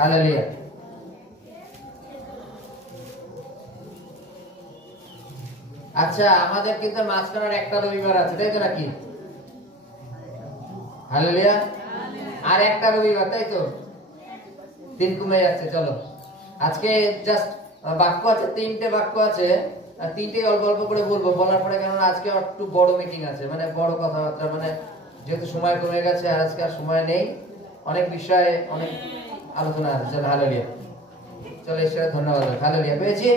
Hallelujah. আচ্ছা, আমাদের কিন্তু মাঝখানের একটা রবিবার আছে, তাই তো নাকি? হালেলুয়া। আর একটা রবিবার, তাই তো? দিন কমে যাচ্ছে। চলো, আজকে জাস্ট বাক্য আছে, 3টে বাক্য আছে, 3টেই অল্প অল্প করে বলবো বলার পরে, কারণ আজকে একটু বড় মিটিং আছে, মানে বড় কথাবার্তা, মানে যেহেতু সময় কমে গেছে আর আজকে আর সময় নেই, অনেক বিষয়ে অনেক আলোচনা আছে। চলো হালেলুয়া, চলো ঈশ্বরের ধন্যবাদ। হালেলুয়া, পেয়েছি?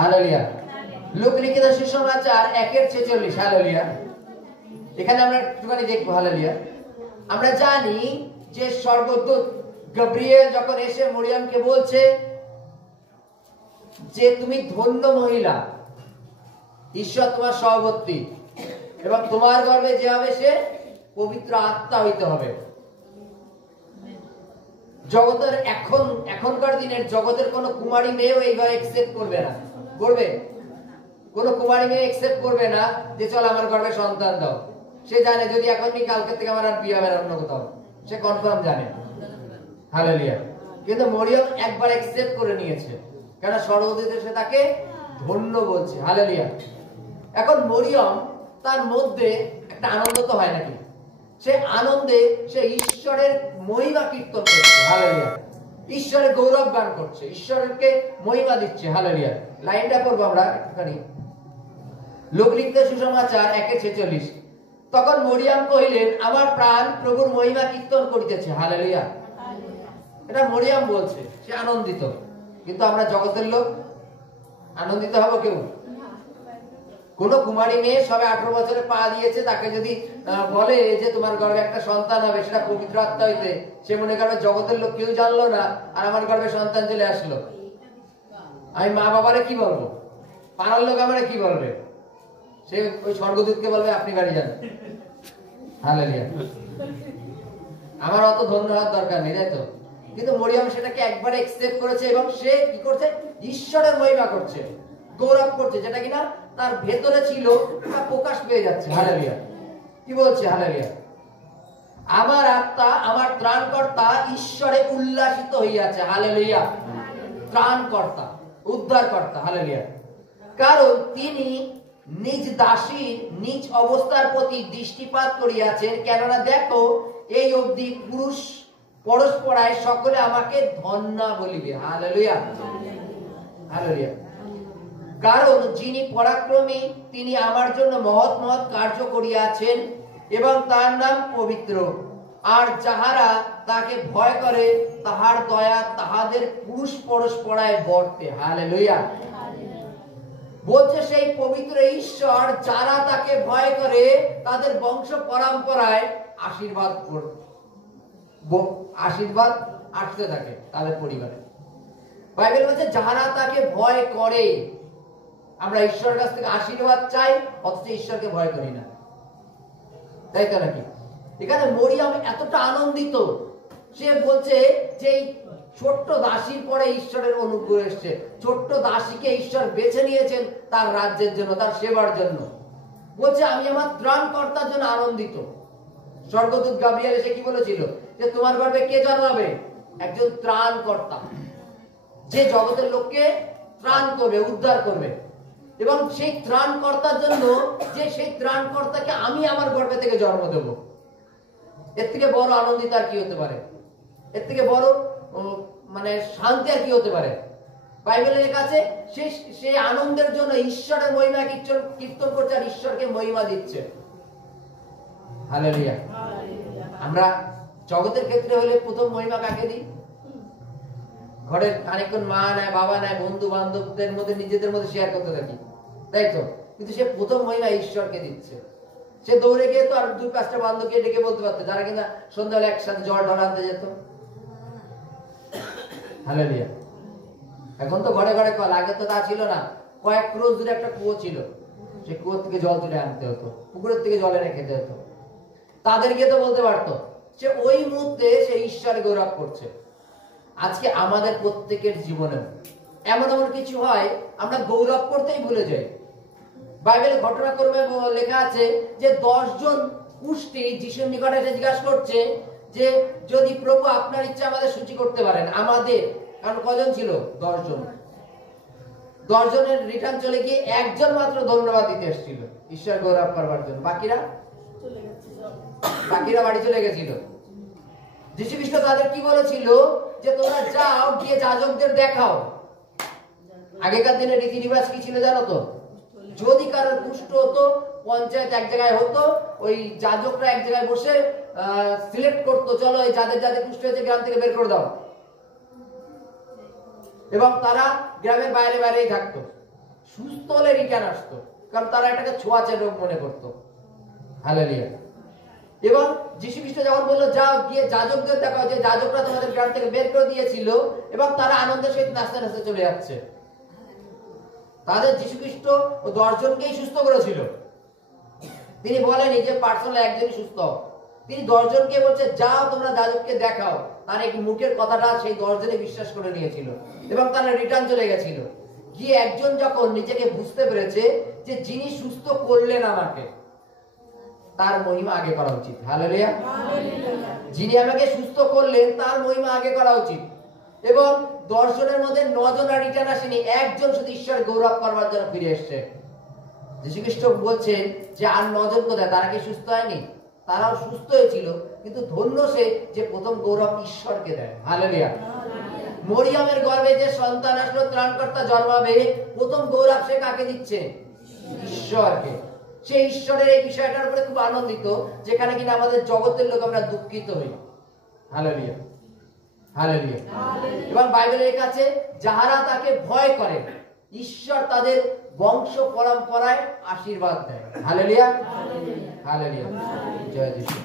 হালেলুয়া। লূকা লিখিত সুসমাচার 1:46। হালেলুয়া। এখানে আমরা একটুখানি দেখবো। হালেলুয়া। আমরা জানি যে স্বর্গদূত গাব্রিয়েল যখন এসে মরিয়মকে বলছে যে তুমি ধন্য মহিলা, ঈশ্বর তোমার সহবর্তী, এবং তোমার গর্ভে যে হবে সে পবিত্র আত্মা হইতে হবে। জগতের এখনকার দিনের জগতের কোন কুমারী মেয়েও এইভাবে একসেপ্ট করবে না। করবে? কোন কুমারী মেয়ে একসেপ্ট করবে না যে চল আমার গর্ভে সন্তান দাও। সে জানে যদি এখনই কালকে থেকে আমার আর বিয়ে হবে না অন্য কোথাও, সে কনফার্ম জানে। হালেলুয়া। কিন্তু মরিয়ম একবার একসেপ্ট করে নিয়েছে, কেন স্বর্গদূত এসে তাকে ধন্য বলছে। হালেলুয়া। এখন মরিয়ম তার মধ্যে একটা আনন্দ তো হয় নাকি? সে আনন্দে সে ঈশ্বরের মহিমা কীর্তন করছে। হালেলুয়া। ঈশ্বরের গৌরব গান করছে, ঈশ্বরকে মহিমা দিচ্ছে। হালেলুয়া। লাইনটা পড়বো আমরা একটুখানি। লূকা লিখিত সুসমাচার 1:46। তখন মরিয়ম কহিলেন, আমার প্রাণ প্রভুর মহিমা কীর্তন করিতেছে। হালেলুয়া। এটা মরিয়ম বলছে, সে আনন্দিত। কিন্তু আমরা জগতের লোক আনন্দিত হব কেউ? কোন কুমারী মেয়ে সবে 18 বছরে পা দিয়েছে, তাকে যদি বলে যে তোমার গর্ভে একটা সন্তান হবে, সেটা পবিত্র আত্মা হইতে, সে মনে করবে জগতের লোক কেউ জানলো না আর আমার গর্ভে সন্তান চলে আসলো, আমি মা বাবারে কি বলবো? পাড়ার লোক আমারে কি বলবে? সে ওই স্বর্গদূতকে বলবে আপনি বাড়ি যান। হালেলুয়া। আমার অত ধন্য হওয়ার দরকার নেই, তাই তো? কিন্তু মরিয়ম সেটাকে একবারে একসেপ্ট করেছে এবং সে কি করছে? ঈশ্বরের মহিমা করছে, গৌরব করছে, যেটা কিনা তার ভেতরে ছিল তা প্রকাশ পেয়ে যাচ্ছে। হালেলুয়া। কি বলছে? হালেলুয়া। আমার আত্মা আমার ত্রাণকর্তা ঈশ্বরে উল্লাসিত হইয়াছে। হালেলুয়া। ত্রাণকর্তা, উদ্ধারকর্তা। হালেলুয়া। কারণ তিনি নিজ দাসীর নিজ অবস্থার প্রতি দৃষ্টিপাত করিয়াছেন, কেননা দেখো এই অবধি পুরুষ পরস্পরায় সকলে আমাকে ধন্যা বলিবে। হালেলুয়া। হালেলুয়া। কারণ যিনি পরাক্রমী তিনি আমার জন্য মহৎ মহৎ কার্য করিয়াছেন এবং তার নাম পবিত্র, আর যাহারা তাকে ভয় করে তাহার দয়া তাহাদের পুরুষ পরস্পরায় বর্তে। হালেলুয়া। বলছে সেই পবিত্র ঈশ্বর যারা তাকে ভয় করে তাদের বংশ পরম্পরায় আশীর্বাদ আসতে থাকে তাদের পরিবারে। বাইবেল বলছে যারা তাকে ভয় করে। আমরা ঈশ্বরের কাছ থেকে আশীর্বাদ চাই, অথচ ঈশ্বরকে ভয় করি না, তাই তো নাকি? এখানে মরিয়ম এতটা আনন্দিত, সে বলছে যে ছোট্ট দাসীর পরে ঈশ্বরের অনুগ্রহ এসছে, ছোট্ট দাসীকে ঈশ্বর বেছে নিয়েছেন তার রাজ্যের জন্য, তার সেবার জন্য। বলছে আমি আমার ত্রাণকর্তার জন্য আনন্দিত। স্বর্গদূত গাব্রিয়েল এসে কি বলেছিল? যে তোমার গর্ভে কে জন্মাবে? একজন ত্রাণকর্তা, যে জগতের লোককে ত্রাণ করবে, উদ্ধার করবে। এবং সেই ত্রাণকর্তার জন্য, যে সেই ত্রাণকর্তাকে আমি আমার গর্ভে থেকে জন্ম দেব, এর থেকে বড় আনন্দিত আর কি হতে পারে? এর থেকে বড় মানে শান্তি আর কি হতে পারে? বাইবেলের কাছে সেই আনন্দের জন্য ঈশ্বরের মহিমা কীর্তন করছে আর ঈশ্বরকে মহিমা দিচ্ছে। হালেলুয়া। আমরা জগতের ক্ষেত্রে হলে প্রথম মহিমা কাকে দিই? ঘরের খানিকক্ষণ মা নেয়, বাবা নেয়, বন্ধু বান্ধবদের মধ্যে নিজেদের মধ্যে শেয়ার করতে থাকি, তাই তো? কিন্তু সে প্রথম মহিমা ঈশ্বরকে দিচ্ছে। সে দৌড়ে গিয়ে তো আর 2-5টা বান্ধবকে ডেকে বলতে পারতো, যারা কিনা সন্ধ্যাবেলা একসাথে জল ঢালা আনতে যেত। হালেলুয়া। এখন তো ঘরে ঘরে কল, আগে তো তা ছিল না। কয়েক ক্রোশ দূরে একটা কুয়ো ছিল, সেই কুয়ো থেকে জল তুলে আনতে হতো, পুকুরের থেকে জল এনে খেতে হতো। তাদেরকে তো বলতে পারতো, সে ওই মুহূর্তে সে ঈশ্বর গৌরব করছে। আজকে আমাদের প্রত্যেকের জীবনে এমন এমন কিছু হয় আমরা গৌরব করতেই ভুলে যাই। বাইবেলে ঘটনাক্রমে লেখা আছে যে 10 জন কুষ্টি যিশুর নিকটে জিজ্ঞাসা করছে যে যদি প্রভু আপনার ইচ্ছা আমাদের সূচি করতে পারেন, আমাদের, কারণ কজন ছিল? 10 জন। 10 জনের রিটার্ন চলে গিয়ে একজন মাত্র ধন্যবাদ দিতে এসেছিল ঈশ্বর গৌরব করবার জন্য, বাকিরা বাড়ি চলে গেছিল। যীশু খ্রিস্ট তাদের কি বলেছিল? যে তোমরা যাও, গিয়ে যাজকদের দেখাও। আগেকার দিনে রীতি রিবাজ কি ছিল জানো তো? যদি কারোর কুষ্ঠ হতো, পঞ্চায়েত এক জায়গায় হতো, ওই যাজকরা এক জায়গায় বসে সিলেক্ট করতো, চলো এই যাদের যাদের কুষ্ঠ হয়েছে গ্রাম থেকে বের করে দাও, এবং তারা গ্রামের বাইরে বাইরেই থাকতো। সুস্থ হলে রিটার্ন আসতো, কারণ তারা এটাকে ছোঁয়াচে রোগ মনে করতো। হালেলুয়া। এবং যীশু খ্রিস্ট যখন বললো যাও, গিয়ে যাজকদের দেখাও, যে যাজকরা তোমাদের গ্রাম থেকে বের করে দিয়েছিল, এবং তারা আনন্দের সহিত নাচতে নাচতে চলে যাচ্ছে। তাদের যীশু খ্রিস্ট ও 10 জনকেই সুস্থ করেছিল। তিনি বলেনি যে পার্সোনাল একজনই সুস্থ, তিনি 10 জনকে বলছে যাও তোমরা যাজককে দেখাও। তার এই মুখের কথাটা সেই 10 জনে বিশ্বাস করে নিয়েছিল, এবং তারা রিটার্ন চলে গেছিল। গিয়ে একজন যখন নিজেকে বুঝতে পেরেছে যে যিনি সুস্থ করলেন আমাকে, তার মহিমা আগে করা উচিত। হালেলুয়া। যিনি আমাকে সুস্থ করলেন তার মহিমা আগে করা উচিত। এবং 10 জনের মধ্যে 9 জন রিটার্ন আসেনি, একজন শুধু ঈশ্বর গৌরব করবার জন্য ফিরে এসছে। যীশু খ্রিস্ট বলছেন যে আর 9 জন কোথায়? তারা কি সুস্থ হয়নি? তারাও সুস্থ হয়েছিল, কিন্তু ধন্য সে যে প্রথম গৌরব ঈশ্বরকে দেয়। হালেলুয়া। মরিয়মের গর্ভে যে সন্তান আসলো, ত্রাণকর্তা জন্মাবে, প্রথম গৌরব সে কাকে দিচ্ছে? ঈশ্বরকে। সেই ঈশ্বরের এই বিষয়টার উপরে খুব আনন্দিত, যেখানে কিনা আমাদের জগতের লোক আমরা দুঃখিত হই। Hallelujah, hallelujah. এবং বাইবেলের কাছে যাহারা তাকে ভয় করে, ঈশ্বর তাদের বংশ পরম্পরায় আশীর্বাদ দেয়। Hallelujah, hallelujah. জয় যীশু।